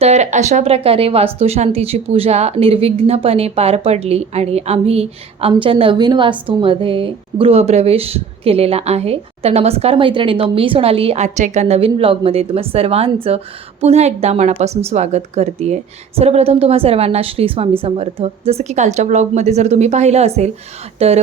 तर अशा प्रकारे वास्तुशांतीची पूजा निर्विघ्नपणे पार पडली आणि आम्ही आमच्या नवीन वास्तूमध्ये गृहप्रवेश केलेला आहे. तर नमस्कार मैत्रिणींनो, मी सोनाली आजच्या एका नवीन ब्लॉगमध्ये तुम्हा सर्वांचं पुन्हा एकदा मनापासून स्वागत करते आहे. सर्वप्रथम तुम्हा सर्वांना श्री स्वामी समर्थ. जसं की कालच्या ब्लॉगमध्ये जर तुम्ही पाहिलं असेल तर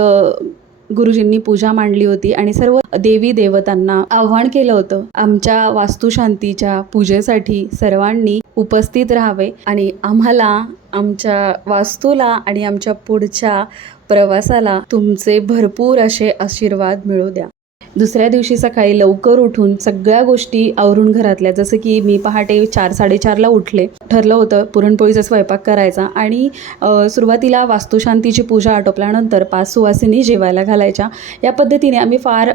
गुरुजींनी पूजा मांडली होती आणि सर्व देवी देवतांना आव्हान केलं होतं आमच्या वास्तुशांतीच्या पूजेसाठी सर्वांनी उपस्थित राहावे आणि आम्हाला आमच्या वास्तूला आणि आमच्या पुढच्या प्रवासाला तुमचे भरपूर असे आशीर्वाद मिळू द्या. दुसऱ्या दिवशी सकाळी लवकर उठून सगळ्या गोष्टी आवरून घरातल्या, जसं की मी पहाटे 4-4:30ला उठले. ठरलं होतं पुरणपोळीचा स्वयंपाक करायचा आणि सुरुवातीला वास्तुशांतीची पूजा आटोपल्यानंतर 5 सुवासिनी जेवायला घालायच्या. या पद्धतीने आम्ही फार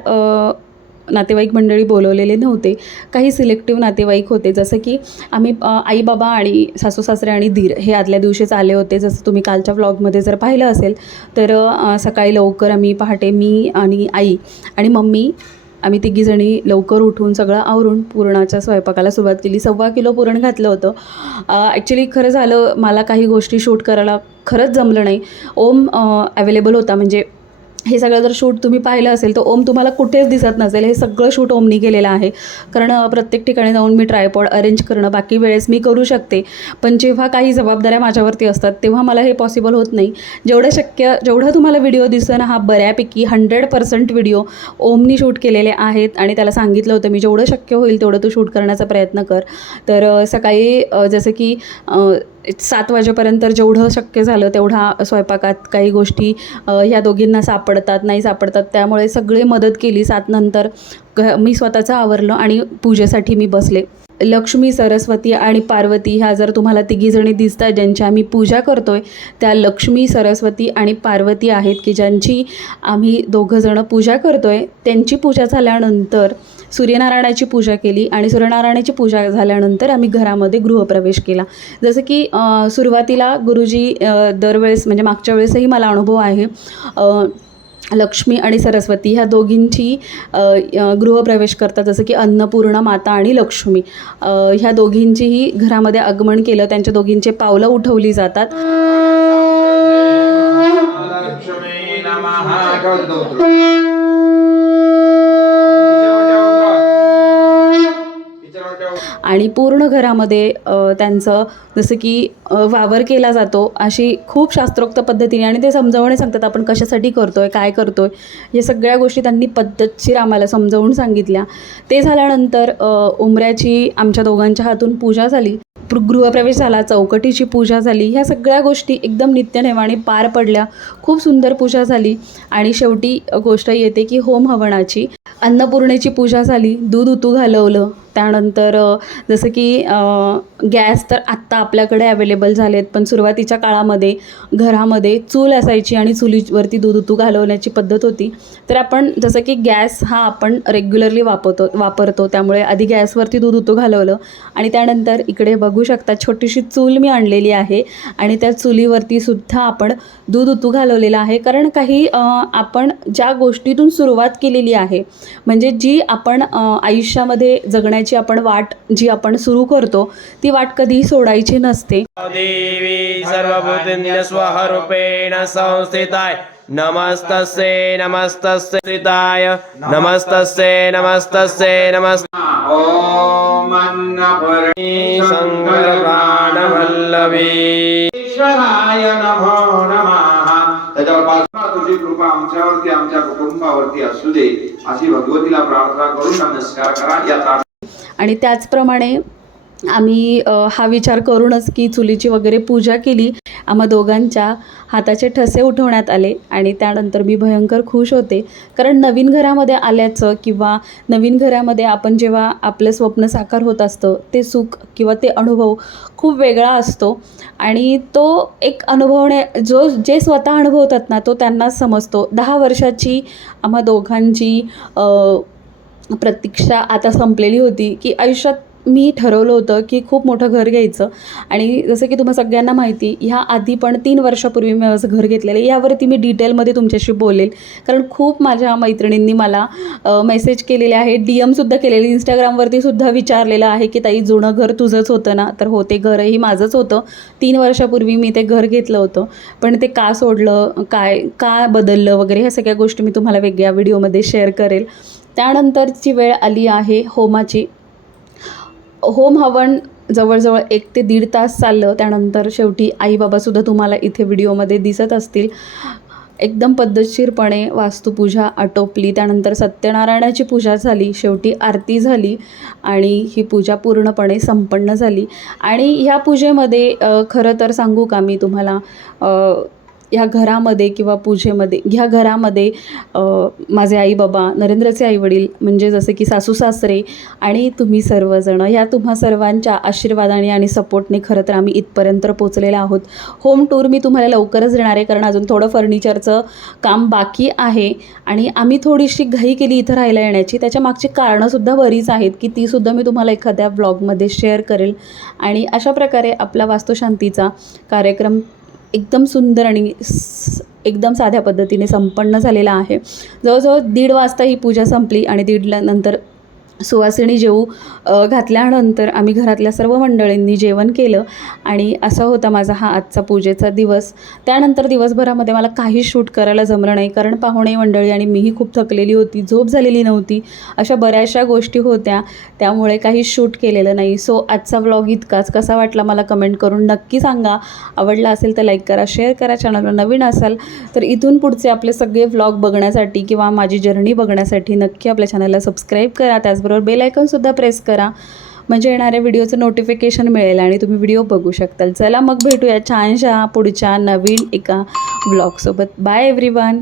नातेवाईक मंडळी बोलवलेले नव्हते. काही सिलेक्टिव्ह नातेवाईक होते, जसं की आम्ही आई बाबा आणि सासू सासरे आणि दीर हे आदल्या दिवशीच आले होते. जसं तुम्ही कालच्या व्लॉगमध्ये जर पाहिलं असेल तर सकाळी लवकर आम्ही पहाटे मी आणि आई आणि मम्मी आम्ही तिघीजणी लवकर उठून सगळं आवरून पुरणाच्या स्वयंपाकाला सुरुवात केली. 1.25 किलो पुरण घातलं होतं. ॲक्च्युली खरं झालं, मला काही गोष्टी शूट करायला खरंच जमलं नाही. ओम अवेलेबल होता, म्हणजे हे सगळं जर शूट तुम्ही पाहिलं असेल तर ओम तुम्हाला कुठेच दिसत नसेल. हे सगळं शूट ओमनी केलेलं आहे, कारण प्रत्येक ठिकाणी जाऊन मी ट्रायपॉड अरेंज करणं बाकी वेळेस मी करू शकते, पण जेव्हा काही जबाबदाऱ्या माझ्यावरती असतात तेव्हा मला हे पॉसिबल होत नाही. जेवढं तुम्हाला व्हिडिओ दिसतो ना, हा बऱ्यापैकी 100% व्हिडिओ ओमनी शूट केलेले आहेत आणि त्याला सांगितलं होतं मी जेवढं शक्य होईल तेवढं तू शूट करण्याचा प्रयत्न कर. तर सकाळी जसं की 7 वाजेपर्यंत जेवढं शक्य झालं तेवढा स्वयंपाकात काही गोष्टी ह्या दोघींना सापडतात नाही सापडतात, त्यामुळे सगळे मदत केली. 7 नंतर मी स्वतःचं आवरलं आणि पूजेसाठी मी बसले. लक्ष्मी, सरस्वती आणि पार्वती ह्या जर तुम्हाला तिघीजणी दिसत आहेत ज्यांची आम्ही पूजा करतो आहे, त्या लक्ष्मी, सरस्वती आणि पार्वती आहेत की ज्यांची आम्ही दोघंजणं पूजा करतो आहे. त्यांची पूजा झाल्यानंतर सूर्यनारायणाची पूजा केली आणि सूर्यनारायणाची पूजा झाल्यानंतर आम्ही घरामध्ये गृहप्रवेश केला. जसं की सुरुवातीला गुरुजी दरवेळेस, म्हणजे मागच्या वेळेसही मला अनुभव आहे, लक्ष्मी आणि सरस्वती ह्या दोघींची गृहप्रवेश करतात. जसं की अन्नपूर्णा माता आणि लक्ष्मी ह्या दोघींचीही घरामध्ये आगमन केलं. त्यांच्या दोघींचे पावलं उठवली जातात. आणि पूर्ण घरामध्ये त्यांचं जसं की वावर केला जातो अशी खूप शास्त्रोक्त पद्धतीने, आणि ते समजावून सांगतात आपण कशासाठी करतो आहे, काय करतो आहे, हे सगळ्या गोष्टी त्यांनी पद्धतशीर आम्हाला समजावून सांगितल्या. ते झाल्यानंतर उंबऱ्याची आमच्या दोघांच्या हातून पूजा झाली, गृहप्रवेश झाला, चौकटीची पूजा झाली. ह्या सगळ्या गोष्टी एकदम नित्यनेमाने पार पडल्या. खूप सुंदर पूजा झाली आणि शेवटी गोष्ट येते की होम हवनाची. अन्नपूर्णेची पूजा झाली, दूध उतू घालवलं. त्यानंतर जसं की गॅस तर आत्ता आपल्याकडे अवेलेबल झालेत, पण सुरुवातीच्या काळामध्ये घरामध्ये चूल असायची आणि चुलीवरती दूध उतू घालवण्याची पद्धत होती. तर आपण जसं की गॅस हा आपण रेग्युलरली वापरतो, त्यामुळे आधी गॅसवरती दूध उतू घालवलं आणि त्यानंतर इकडे बघू शकता छोटीशी चूल मी आणलेली आहे आणि त्या चुलीवरती सुद्धा आपण दूध उतू घालवलेलं आहे. कारण काही आपण ज्या गोष्टीतून सुरुवात केलेली आहे, म्हणजे जी आपण आयुष्यामध्ये जगण्याची आपण वाट जी आपण सुरू करतो ती वाट कधीही सोडायची नसते. देवी सर्वभूतेन्द्र स्वरूपेण संस्थिताय नमस्तस्यै नमस्तस्यै नमस्तस्यै नमस्तस्यै नमस्ते. ओम अन्नपूर्णे शंकर प्राणवल्लभी ईश्वराय नमो नमः. त्याच्यावर तुझी कृपा आमच्यावरती आमच्या कुटुंबावरती असू दे अशी भगवतीला प्रार्थना करून नमस्कार करा. आणि त्याचप्रमाणे आम्ही हा विचार करूनच की चुलीची वगैरे पूजा केली. आम्हा दोघांच्या हाताचे ठसे उठवण्यात आले आणि त्यानंतर मी भयंकर खुश होते, कारण नवीन घरामध्ये आल्याचं किंवा नवीन घरामध्ये आपण जेव्हा आपलं स्वप्न साकार होत असतं ते सुख किंवा ते अनुभव खूप वेगळा असतो आणि तो एक अनुभवणे जे स्वतः अनुभवतात ना तो त्यांनाच समजतो. 10 वर्षाची आम्हा दोघांची प्रतीक्षा आता संपलेली होती की आयुष्यात मी ठरवलं होतं की खूप मोठं घर घ्यायचं. आणि जसं की तुम्हा सगळ्यांना माहिती, ह्या आधी पण 3 वर्षापूर्वी मी असं घर घेतलेलं आहे. यावरती मी डिटेलमध्ये तुमच्याशी बोलेल, कारण खूप माझ्या मैत्रिणींनी मला मेसेज केलेले आहे, DM सुद्धा केलेले, इंस्टाग्रामवरती सुद्धा विचारलेलं आहे की ताई जुनं घर तुझंच होतं ना? तर हो, ते घरही माझंच होतं. 3 वर्षापूर्वी मी ते घर घेतलं होतं, पण ते का सोडलं, का बदललं वगैरे ह्या सगळ्या गोष्टी मी तुम्हाला वेगळ्या व्हिडिओमध्ये शेअर करेल. त्यानंतरची वेळ आली आहे होमाची. होम हवन जवळजवळ 1 ते 1.5 तास चाललं. त्यानंतर शेवटी आई बाबासुद्धा तुम्हाला इथे व्हिडिओमध्ये दिसत असतील. एकदम पद्धतशीरपणे वास्तुपूजा आटोपली. त्यानंतर सत्यनारायणाची पूजा झाली, शेवटी आरती झाली आणि ही पूजा पूर्णपणे संपन्न झाली. आणि ह्या पूजेमध्ये खरं तर सांगू का मी तुम्हाला, ह्या घरामध्ये किंवा पूजेमध्ये ह्या घरामध्ये माझे आई बाबा, नरेंद्रचे आईवडील म्हणजे जसे की सासू सासरे आणि तुम्ही सर्वजण, ह्या तुम्हा सर्वांच्या आशीर्वादाने आणि सपोर्टने खरं तर आम्ही इथपर्यंत पोचलेलो आहोत. होम टूर मी तुम्हाला लवकरच देणार आहे, कारण अजून थोडं फर्निचरचं काम बाकी आहे आणि आम्ही थोडीशी घाई केली इथं राहायला येण्याची. त्याच्या मागची कारणंसुद्धा बरीच आहेत की तीसुद्धा मी तुम्हाला एखाद्या ब्लॉगमध्ये शेअर करेल. आणि अशा प्रकारे आपला वास्तुशांतीचा कार्यक्रम एकदम सुंदर आणि एकदम साध्या पद्धतीने संपन्न झालेला आहे. जवळजवळ 1:30 वाजता ही पूजा संपली आणि 1:30 नंतर सुवासिनी जेवू घातल्यानंतर आम्ही घरातल्या सर्व मंडळींनी जेवण केलं. आणि असा होता माझा हा आजचा पूजेचा दिवस. त्यानंतर दिवसभरामध्ये मला काही शूट करायला जमलं नाही, कारण पाहुणे मंडळी आणि मीही खूप थकलेली होती, झोप झालेली नव्हती, अशा बऱ्याचशा गोष्टी होत्या, त्यामुळे काही शूट केलेलं नाही. सो आजचा व्लॉग इतकाच. कसा वाटला मला कमेंट करून नक्की सांगा. आवडला असेल तर लाईक करा, शेअर करा. चॅनलवर नवीन असाल तर इथून पुढचे आपले सगळे व्लॉग बघण्यासाठी किंवा माझी जर्नी बघण्यासाठी नक्की आपल्या चॅनलला सबस्क्राईब करा. त्याचबरोबर बेल आयकॉनसुद्धा प्रेस करा, म्हणजे येणाऱ्या व्हिडिओचं नोटिफिकेशन मिळेल आणि तुम्ही व्हिडिओ बघू शकताल. चला मग भेटूया छानशा पुढच्या नवीन एका व्लॉगसोबत. Bye everyone.